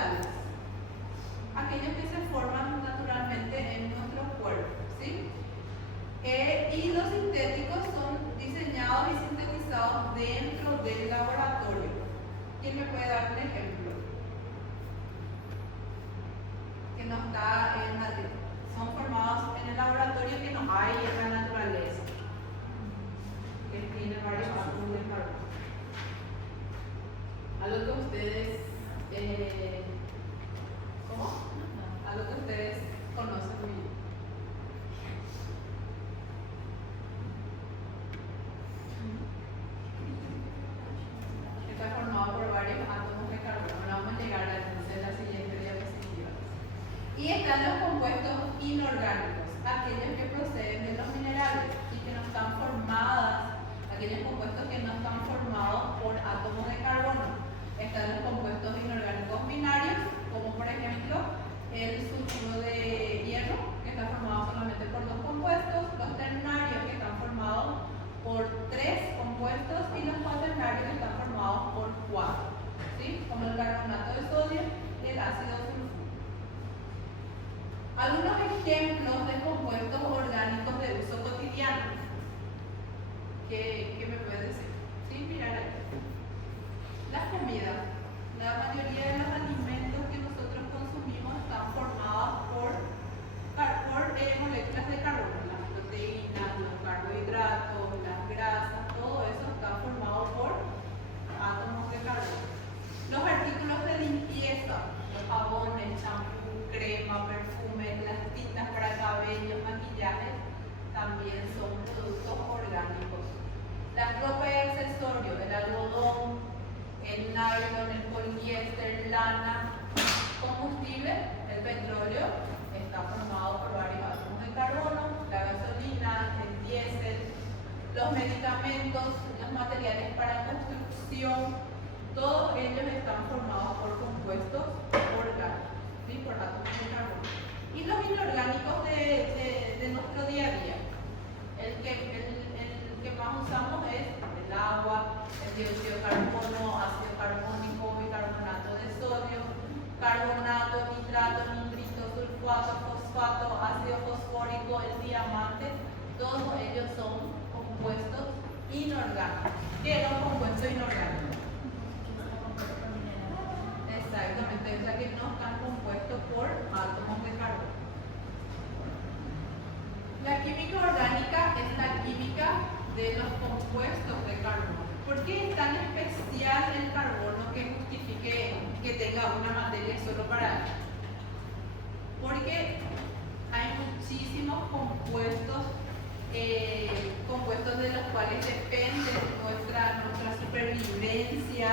naturales, aquellos que se forman naturalmente en nuestro cuerpo, ¿sí? Y los sintéticos son diseñados y sintetizados dentro del laboratorio. ¿Quién me puede dar un ejemplo? Que no está en la... Son formados en el laboratorio que no hay en la naturaleza, que tiene varios átomos de carbono. Algo que ustedes ¿cómo? Algo que ustedes conocen muy bien. Está formado por varios átomos de carbono. Ahora vamos a llegar a la siguiente diapositiva. Y están los compuestos inorgánicos, aquellos que proceden de los minerales y que no están formados, aquellos compuestos que no están formados por átomos de carbono. Están los compuestos inorgánicos binarios, como por ejemplo el sulfuro de hierro, que está formado solamente por 2 compuestos, los ternarios, que están formados por 3 compuestos, y los cuaternarios, que están formados por 4, ¿sí? Como el carbonato de sodio y el ácido sulfúrico. Algunos ejemplos de compuestos orgánicos de uso cotidiano. ¿Qué me puedes decir? ¿Sí? Mirar ahí. Las comidas. La mayoría de los alimentos que nosotros consumimos están formados por moléculas de carbono. Las proteínas, los carbohidratos, las grasas, todo eso está formado por átomos de carbono. Los artículos de limpieza, los jabones, champú, crema, perfumes, las tintas para cabello, maquillaje, también son productos orgánicos. La ropa y accesorios, el algodón, el nylon, el poliéster, lana, combustible, el petróleo, está formado por varios átomos de carbono, la gasolina, el diésel, los medicamentos, los materiales para construcción, todos ellos están formados por compuestos orgánicos, ¿sí? Por átomos de carbono. Y los inorgánicos de nuestro día a día, el que más usamos es el agua, el dióxido de carbono, ácido carbónico, bicarbonato de sodio, carbonato, nitrato, nitrito, sulfato, fosfato, ácido fosfórico, el diamante. Todos ellos son compuestos inorgánicos. ¿Qué es un compuesto inorgánico? Exactamente, es la que no están compuestos por átomos de carbono. La química orgánica es la química de los compuestos de carbono. ¿Por qué es tan especial el carbono que justifique que tenga una materia solo para él? Porque hay muchísimos compuestos de los cuales depende nuestra supervivencia,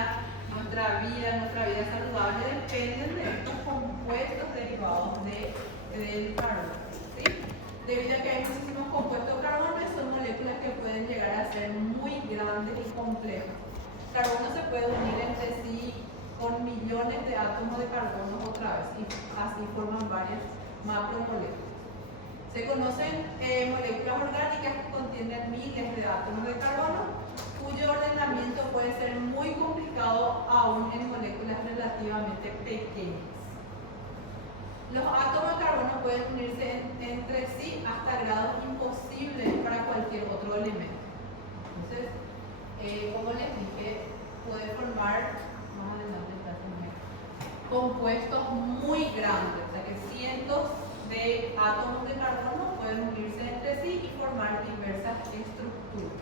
nuestra vida saludable, dependen de estos compuestos derivados del carbono, ¿sí? Debido a que hay muchísimos compuestos de carbono, son moléculas que pueden llegar a ser muy grandes y complejas. El carbono se puede unir entre sí con millones de átomos de carbono otra vez, y así forman varias macromoléculas. Se conocen moléculas orgánicas que contienen miles de átomos de carbono, cuyo ordenamiento puede ser muy complicado aún en moléculas relativamente pequeñas. Los átomos de carbono pueden unirse entre sí hasta grados imposibles para cualquier otro elemento. Entonces, como les dije, puede formar, más adelante compuestos muy grandes, o sea que cientos de átomos de carbono pueden unirse entre sí y formar diversas estructuras.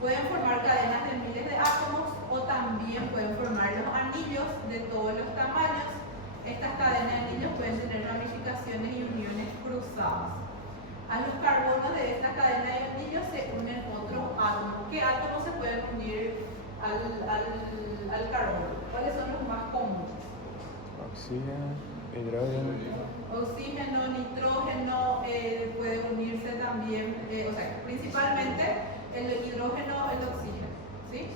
Pueden formar cadenas de miles de átomos o también pueden formar los anillos de todos los tamaños. Estas cadenas de anillos pueden tener ramificaciones y uniones cruzadas. A los carbonos de esta cadena de anillos se unen otros átomos. ¿Qué átomos se pueden unir al carbono? ¿Cuáles son los más comunes? Oxígeno, hidrógeno. Oxígeno, nitrógeno, puede unirse también, principalmente el hidrógeno, el oxígeno, ¿sí?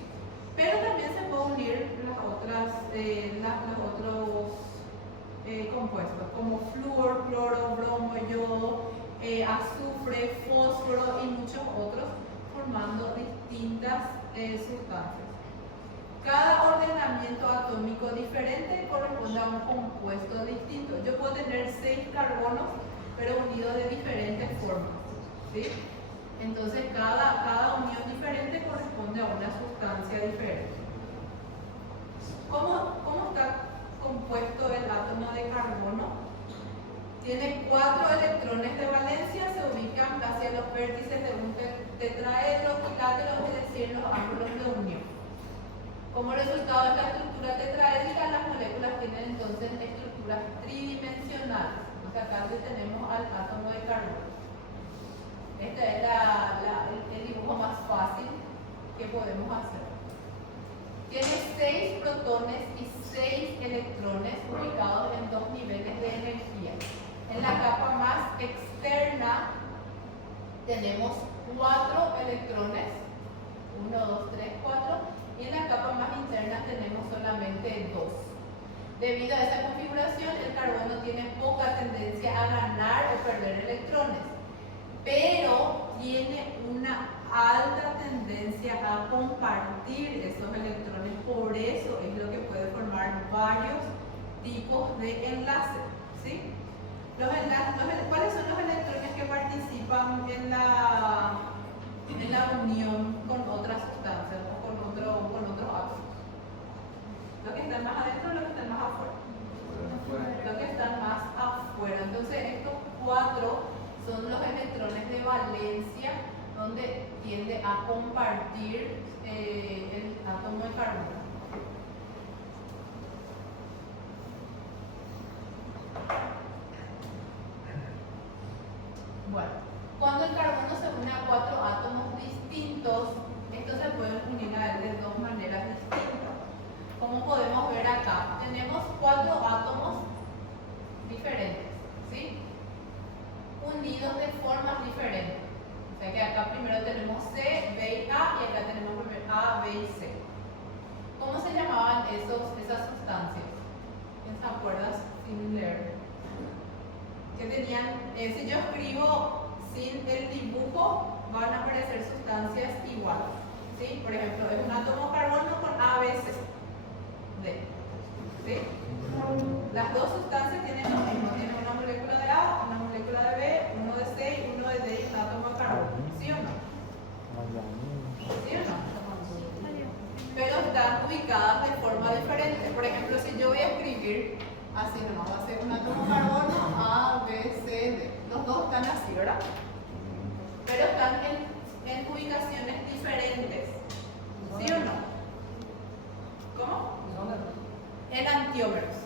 Pero también se pueden unir los otros compuestos como flúor, cloro, bromo, yodo, azufre, fósforo y muchos otros, formando distintas sustancias. Cada ordenamiento atómico diferente corresponde a un compuestos distintos. Yo puedo tener 6 carbonos, pero unidos de diferentes formas, ¿sí? Entonces cada unión diferente corresponde a una sustancia diferente. ¿Cómo está compuesto el átomo de carbono? Tiene 4 electrones de valencia, se ubican hacia los vértices de un tetraedro, quilátero, es decir, los ángulos de unión. Como resultado de esta estructura tetraédrica, las moléculas tienen entonces estructuras tridimensionales. Entonces acá tenemos al átomo de carbono. Este es el dibujo más fácil que podemos hacer. Tiene 6 protones y 6 electrones ubicados en 2 niveles de energía. En la capa más externa tenemos 4 electrones, 1, 2, 3, 4, y en la capa más interna tenemos solamente 2. Debido a esa configuración, el carbono tiene poca tendencia a ganar o perder electrones, pero tiene una alta tendencia a compartir esos electrones, por eso es lo que puede formar varios tipos de enlaces, ¿sí? ¿Cuáles son los electrones que participan en la unión con otras sustancias o con otros átomos? ¿Los que están más adentro o los que están más afuera? Los que están más afuera. Entonces estos 4 son los electrones de valencia, donde tiende a compartir el átomo de carbono. Bueno, cuando el carbono se une a 4 átomos distintos, estos se pueden unir a él de 2 maneras distintas. Como podemos ver acá, tenemos 4 átomos diferentes, ¿sí? Unidos de formas diferentes. O sea que acá primero tenemos C, B y A, y acá tenemos primero A, B y C. ¿Cómo se llamaban esas sustancias? ¿Quién se acuerda sin leer? Que tenían, si yo escribo sin el dibujo, van a aparecer sustancias iguales, ¿sí? Por ejemplo, es un átomo carbono con A, B, C, D, ¿sí? Las dos sustancias tienen lo mismo, tienen una molécula de A, una molécula de B, uno de C y uno de D y un átomo de carbono, ¿sí o no? ¿Sí o no? Pero están ubicadas de forma diferente. Por ejemplo, si yo voy a escribir así, no va a ser un átomo de carbono A, B, C, D. Los dos están así, ¿verdad? Pero están en ubicaciones diferentes. ¿Sí o no? ¿Cómo? En antiómeros.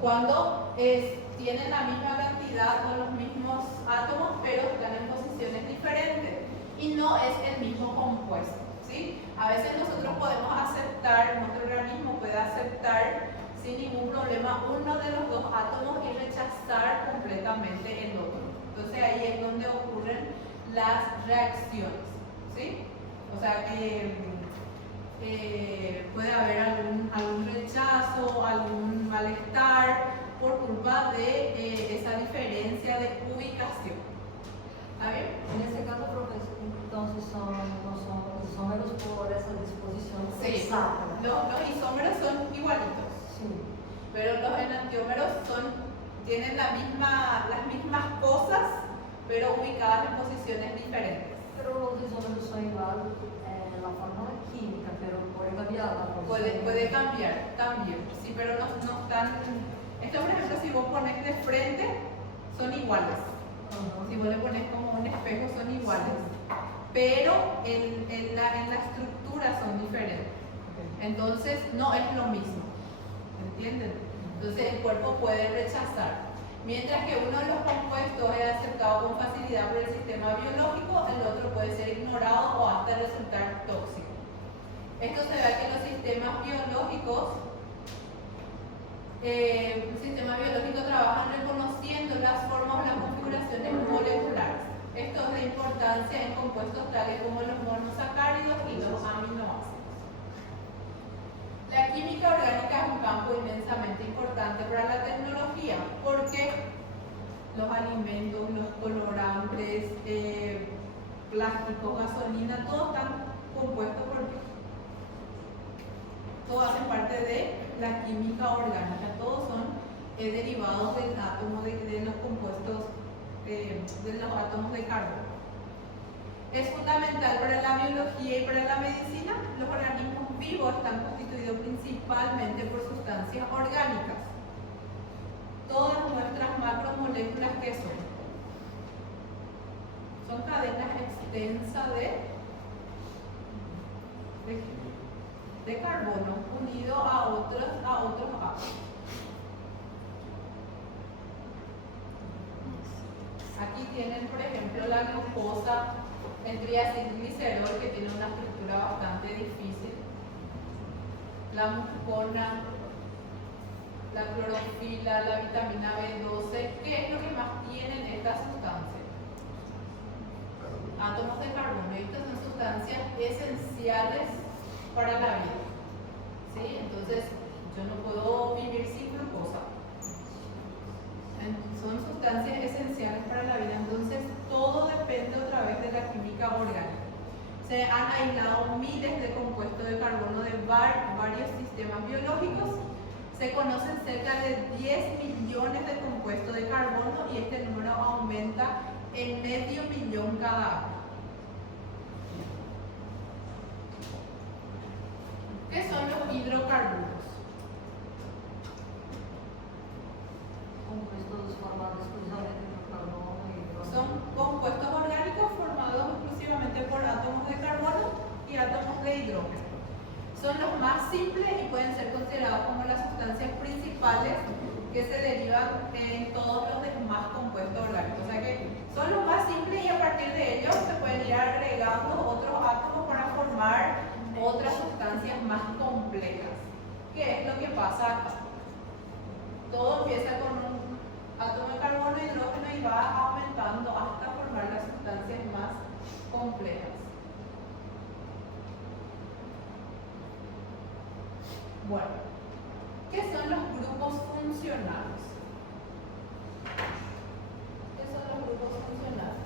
Cuando tienen la misma cantidad o los mismos átomos, pero están en posiciones diferentes. Y no es el mismo compuesto, ¿sí? A veces nosotros podemos aceptar, nuestro organismo puede aceptar sin ningún problema uno de los dos átomos y rechazar completamente el otro. Entonces ahí es donde ocurren las reacciones, ¿sí? O sea que puede haber algún rechazo, algún malestar por culpa de esa diferencia de ubicación. ¿Está bien? En ese caso, profesor, entonces no son isómeros por esa disposición Sí, exacta. los isómeros son igualitos. Sí. Pero los enantiómeros tienen las mismas cosas, pero ubicadas en posiciones diferentes. Pero los isómeros son igual en la forma química, pero puede cambiar la posición. Puede cambiar también, sí, pero no están. Esto, por ejemplo, si vos pones de frente, son iguales. Si vos le pones como un espejo, son iguales. Pero en la estructura son diferentes. Entonces, no es lo mismo. ¿Entienden? Entonces el cuerpo puede rechazar. Mientras que uno de los compuestos es aceptado con facilidad por el sistema biológico, el otro puede ser ignorado o hasta resultar tóxico. Esto se ve que los sistemas biológicos, el sistema biológico trabaja reconociendo las formas o las configuraciones moleculares. Esto es de importancia en compuestos tales como los monosacáridos y los aminoácidos. La química orgánica es un campo inmensamente importante para la tecnología porque los alimentos, los colorantes, plásticos, gasolina, todos están compuestos por qué. Todos hacen parte de la química orgánica, todos son derivados del átomo de los compuestos de los átomos de carbono. Es fundamental para la biología y para la medicina. Los organismos vivos están constituidos principalmente por sustancias orgánicas. Todas nuestras macromoléculas, ¿qué son? Son cadenas extensas de carbono unido a otros átomos. Aquí tienen, por ejemplo, la glucosa, el triacilglicerol, que tiene una estructura bastante difícil, la mucona, la clorofila, la vitamina B12. ¿Qué es lo que más tienen estas sustancias? Átomos de carbono. Y estas son sustancias esenciales para la vida. ¿Sí? Entonces, yo no puedo vivir sin glucosa. Son sustancias esenciales para la vida. Entonces, todo depende otra vez de la química orgánica. Se han aislado miles de compuestos de carbono de varios sistemas biológicos. Se conocen cerca de 10 millones de compuestos de carbono y este número aumenta en medio millón cada año. ¿Qué son los hidrocarburos? Compuestos formados exclusivamente por carbono y hidrógeno. Son compuestos orgánicos formados exclusivamente por átomos de carbono y átomos de hidrógeno. Son los más simples y pueden ser considerados como las sustancias principales que se derivan en todos los demás compuestos orgánicos. O sea que son los más simples y a partir de ellos se pueden ir agregando otros átomos para formar otras sustancias más complejas. ¿Qué es lo que pasa acá? Todo empieza con un átomo de carbono y hidrógeno y va aumentando hasta formar las sustancias más complejas. Bueno, ¿qué son los grupos funcionales? ¿Qué son los grupos funcionales?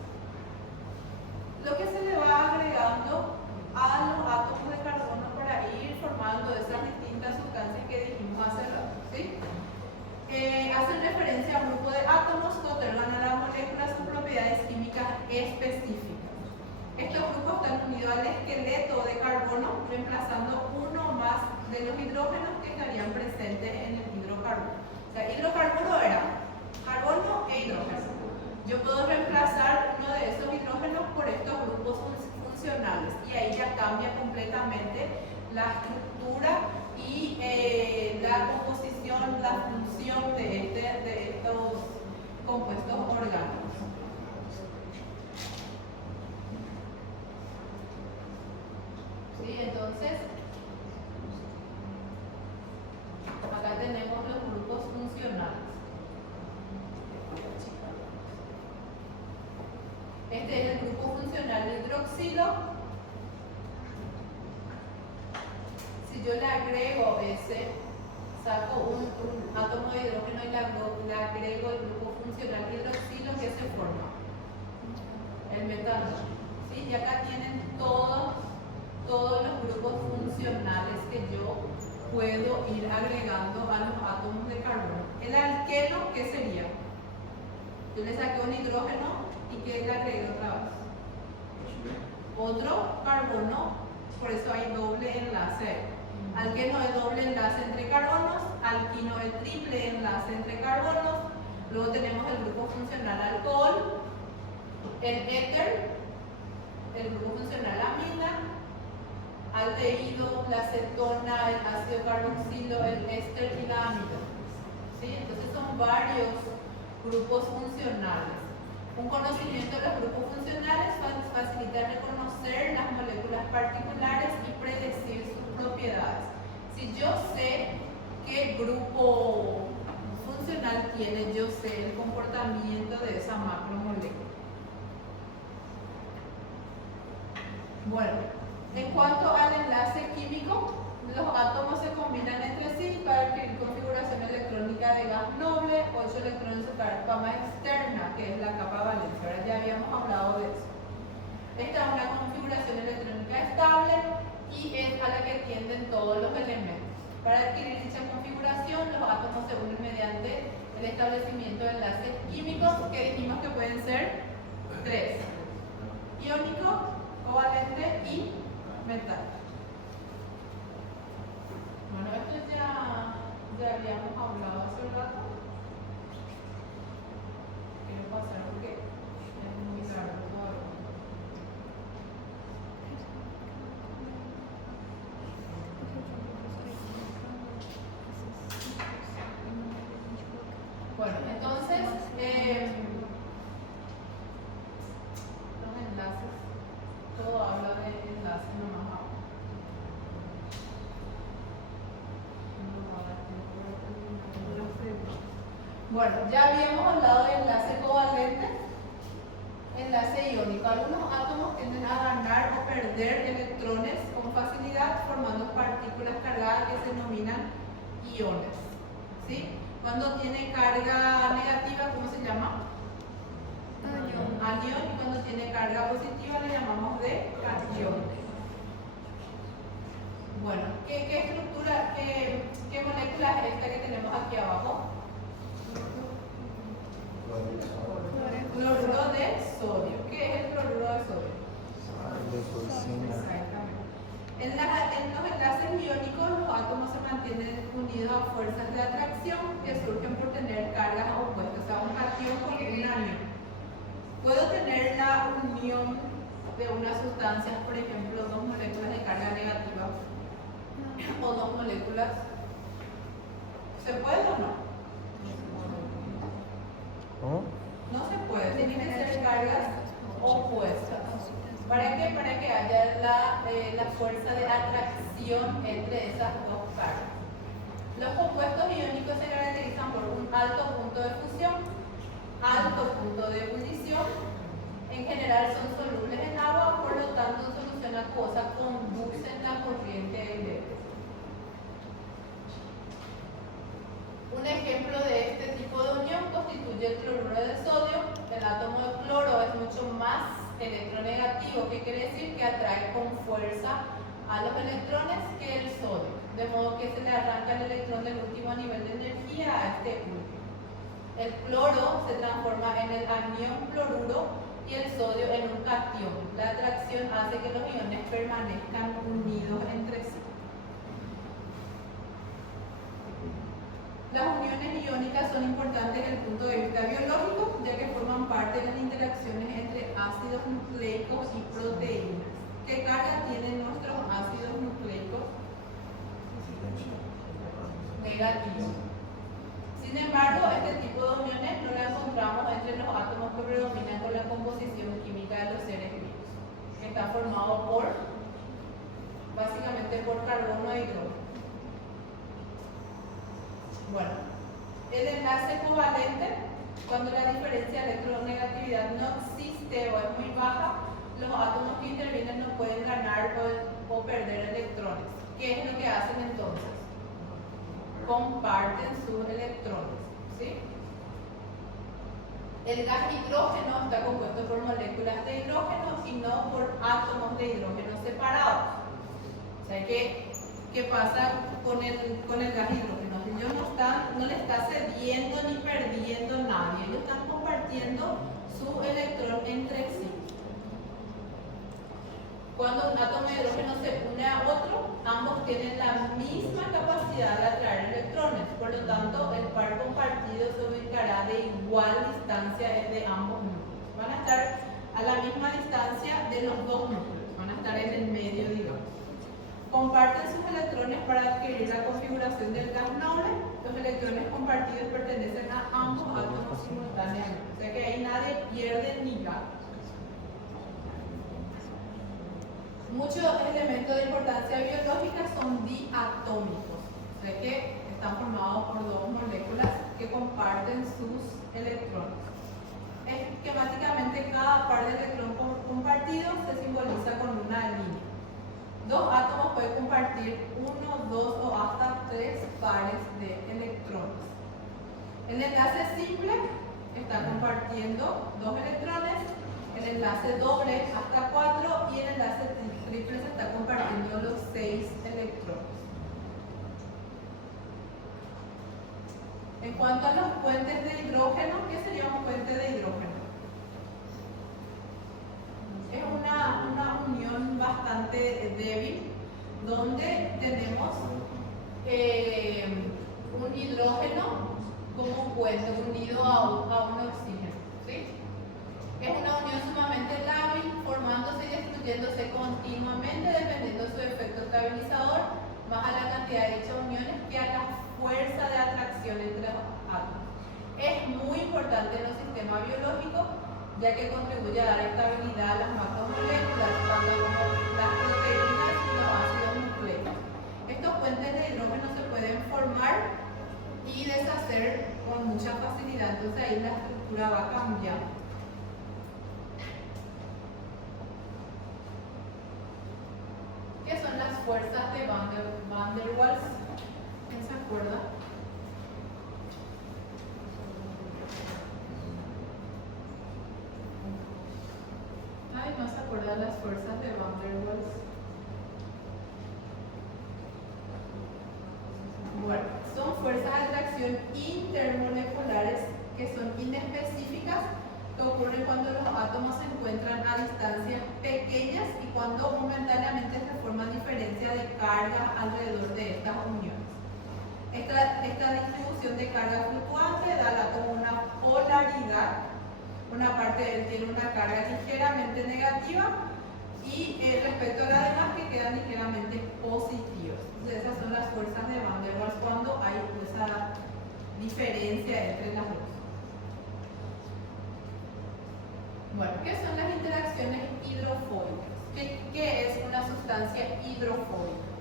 Lo que se le va agregando a los átomos de carbono para ir formando esas distintas sustancias que dijimos hace rato, ¿sí? Hacen referencia a un grupo de átomos que otorgan a la molécula sus propiedades químicas específicas. Estos grupos están unidos al esqueleto de carbono, reemplazando uno más de los hidrógenos que estarían presentes en el hidrocarburo. O sea, hidrocarburo era carbono e hidrógeno. Yo puedo reemplazar uno de esos hidrógenos por estos grupos funcionales y ahí ya cambia completamente la estructura y la composición, la función de estos compuestos orgánicos. ¿Sí? Entonces, acá tenemos los grupos funcionales. Este es el grupo funcional de hidroxilo. Si yo le agrego ese, saco un átomo de hidrógeno y le agrego el grupo funcional de hidroxilo, que se forma el metano. ¿Sí? Y acá tienen todos los grupos funcionales que yo puedo ir agregando a los átomos de carbono. El alqueno, ¿qué sería? Yo le saqué un hidrógeno y que le agregué otra vez. Otro carbono, por eso hay doble enlace. Alqueno es doble enlace entre carbonos, alquino es triple enlace entre carbonos. Luego tenemos el grupo funcional alcohol, el éter, el grupo funcional amina, aldehído, la cetona, el ácido carboxilo, el éster y la amida. ¿Sí? Entonces son varios grupos funcionales. Un conocimiento de los grupos funcionales facilita reconocer las moléculas particulares y predecir sus propiedades. Si yo sé qué grupo funcional tiene, yo sé el comportamiento de esa macromolécula. Bueno, en cuanto al enlace químico, los átomos se combinan entre sí para adquirir configuración electrónica de gas noble, 8 electrones en su capa externa, que es la capa valencia. Ahora ya habíamos hablado de eso. Esta es una configuración electrónica estable y es a la que tienden todos los elementos. Para adquirir dicha configuración, los átomos se unen mediante el establecimiento de enlaces químicos que dijimos que pueden ser 3: iónico, covalente y metal. Bueno, esto ya habíamos hablado hace un rato. Quiero pasar porque es muy largo todavía. Bueno, entonces, los enlaces, todo habla de enlaces nomás. Bueno, ya habíamos hablado de enlace covalente, enlace iónico. Algunos átomos tienden a ganar o perder electrones con facilidad formando partículas cargadas que se denominan iones. ¿Sí? Cuando tiene carga negativa, ¿cómo se llama? Anión. Y cuando tiene carga positiva le llamamos de cation. Bueno, ¿qué estructura, qué molécula es esta que tenemos aquí abajo? Cloruro de sodio. ¿Qué es el cloruro de sodio? De cocina. Exactamente. En los enlaces iónicos los átomos se mantienen unidos a fuerzas de atracción que surgen por tener cargas opuestas, o sea, un cation con un anión. Puedo tener la unión de unas sustancias, por ejemplo, dos moléculas de carga negativa o dos moléculas. ¿Se puede o no? ¿Cómo? No se puede, tienen que ser cargas opuestas. ¿Para qué? Para que haya la fuerza de atracción entre esas dos cargas. Los compuestos iónicos se caracterizan por un alto punto de fusión, alto punto de ebullición. En general son solubles en agua, por lo tanto en solución acuosa conducen la corriente eléctrica. Un ejemplo de este tipo de unión constituye el cloruro de sodio. El átomo de cloro es mucho más electronegativo, que quiere decir que atrae con fuerza a los electrones que el sodio, de modo que se le arranca el electrón del último nivel de energía a este último. El cloro se transforma en el anión cloruro y el sodio en un cation. La atracción hace que los iones permanezcan unidos entre sí. Las uniones iónicas son importantes desde el punto de vista biológico, ya que forman parte de las interacciones entre ácidos nucleicos y proteínas. ¿Qué carga tienen nuestros ácidos nucleicos? Negativo. Sin embargo, este tipo de uniones no la encontramos entre los átomos que predominan con la composición química de los seres vivos, que está formado básicamente por carbono e hidrógeno. Bueno, el enlace covalente, cuando la diferencia de electronegatividad no existe o es muy baja, los átomos que intervienen no pueden ganar o perder electrones. ¿Qué es lo que hacen entonces? Comparten sus electrones, ¿sí? El gas hidrógeno está compuesto por moléculas de hidrógeno y no por átomos de hidrógeno separados. O sea, ¿qué pasa con el gas hidrógeno? Ellos no le está cediendo ni perdiendo nadie, ellos están compartiendo su electrón entre sí. Cuando un átomo de hidrógeno se une a otro, ambos tienen la misma capacidad de atraer electrones, por lo tanto el par compartido se ubicará de igual distancia de ambos núcleos. Van a estar a la misma distancia de los dos núcleos, van a estar en el medio, digamos. Comparten sus electrones para adquirir la configuración del gas noble. Los electrones compartidos pertenecen a ambos átomos simultáneamente. O sea que ahí nadie pierde ni gana. Muchos elementos de importancia biológica son diatómicos. O sea que están formados por dos moléculas que comparten sus electrones. Esquemáticamente, cada par de electrón compartido se simboliza con una línea. Dos átomos pueden compartir uno, dos o hasta tres pares de electrones. El enlace simple está compartiendo dos electrones, el enlace doble hasta 4 y el enlace triple se está compartiendo los 6 electrones. En cuanto a los puentes de hidrógeno, ¿qué sería un puente de hidrógeno? Es una unión bastante débil donde tenemos un hidrógeno como un puente unido a un oxígeno, ¿sí? Es una unión sumamente lábil, formándose y destruyéndose continuamente dependiendo de su efecto estabilizador, más a la cantidad de dichas uniones que a la fuerza de atracción entre los átomos. Es muy importante en el sistema biológico, ya que contribuye a dar estabilidad a las macromoléculas, tanto como las proteínas y los ácidos nucleicos. Estos puentes de hidrógeno se pueden formar y deshacer con mucha facilidad, entonces ahí la estructura va cambiando. ¿Qué son las fuerzas de Van der Waals? ¿Quién se acuerda? Ay, no se acuerdan las fuerzas de Van der Waals. Bueno, son fuerzas de atracción intermoleculares que son inespecíficas, que ocurren cuando los átomos se encuentran a distancias pequeñas y cuando momentáneamente se forman diferencias de carga alrededor de estas uniones. Esta distribución de carga fluctuante da al átomo una polaridad. Una parte de él tiene una carga ligeramente negativa y respecto a las demás que quedan ligeramente positivas. Entonces esas son las fuerzas de Van der Waals cuando hay esa diferencia entre las dos. Bueno, ¿qué son las interacciones hidrofóbicas? ¿Qué es una sustancia hidrofóbica?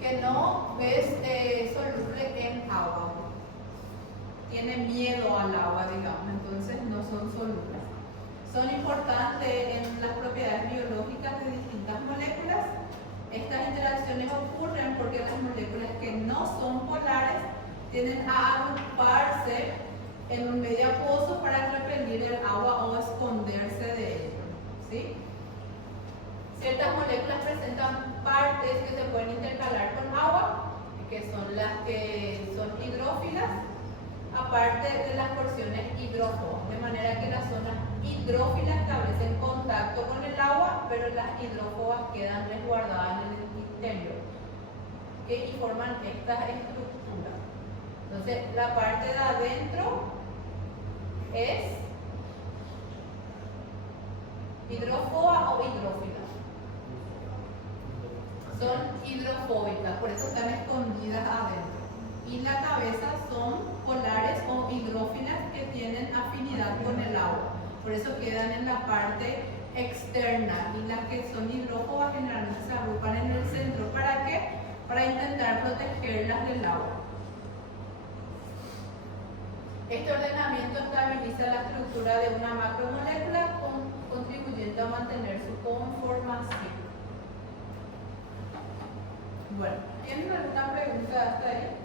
Que no es soluble en agua. Tiene miedo al agua, digamos, entonces no son solubles. Son importantes en las propiedades biológicas de distintas moléculas. Estas interacciones ocurren porque las moléculas que no son polares tienden a agruparse en un medio acuoso para repelir el agua o esconderse de él, ¿sí? Ciertas moléculas presentan partes que se pueden intercalar con agua, que son las que son hidrófilas, aparte de las porciones hidrófobas, de manera que las zonas hidrófilas establecen contacto con el agua, pero las hidrófobas quedan resguardadas en el interior, y forman esta estructura. Entonces, la parte de adentro es hidrófoba o hidrófila. Son hidrofóbicas, por eso están escondidas adentro. Y la cabeza son polares o hidrófilas que tienen afinidad con el agua, por eso quedan en la parte externa, y las que son hidrófobas generalmente se agrupan en el centro. ¿Para qué? Para intentar protegerlas del agua. Este ordenamiento estabiliza la estructura de una macromolécula, contribuyendo a mantener su conformación. Bueno, ¿tienen alguna pregunta hasta ahí?